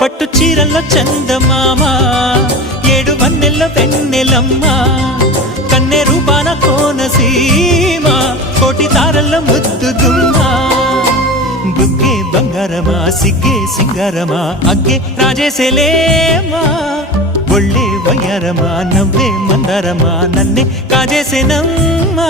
పట్టు చీరల్లో చందమామ ఏడు వన్నెల్లో వెన్నెలమ్మ కన్నె రూపాన కోనసీమ కోటి తారల్లో ముద్దు గుమ్మ బుగ్గే బంగారమా సిగ్గే సింగారమా అగ్గే రాజేసేలేమా ఒళ్ళే వయ్యారమా నవ్వే మందారమా నన్నే కాజేసేనమ్మా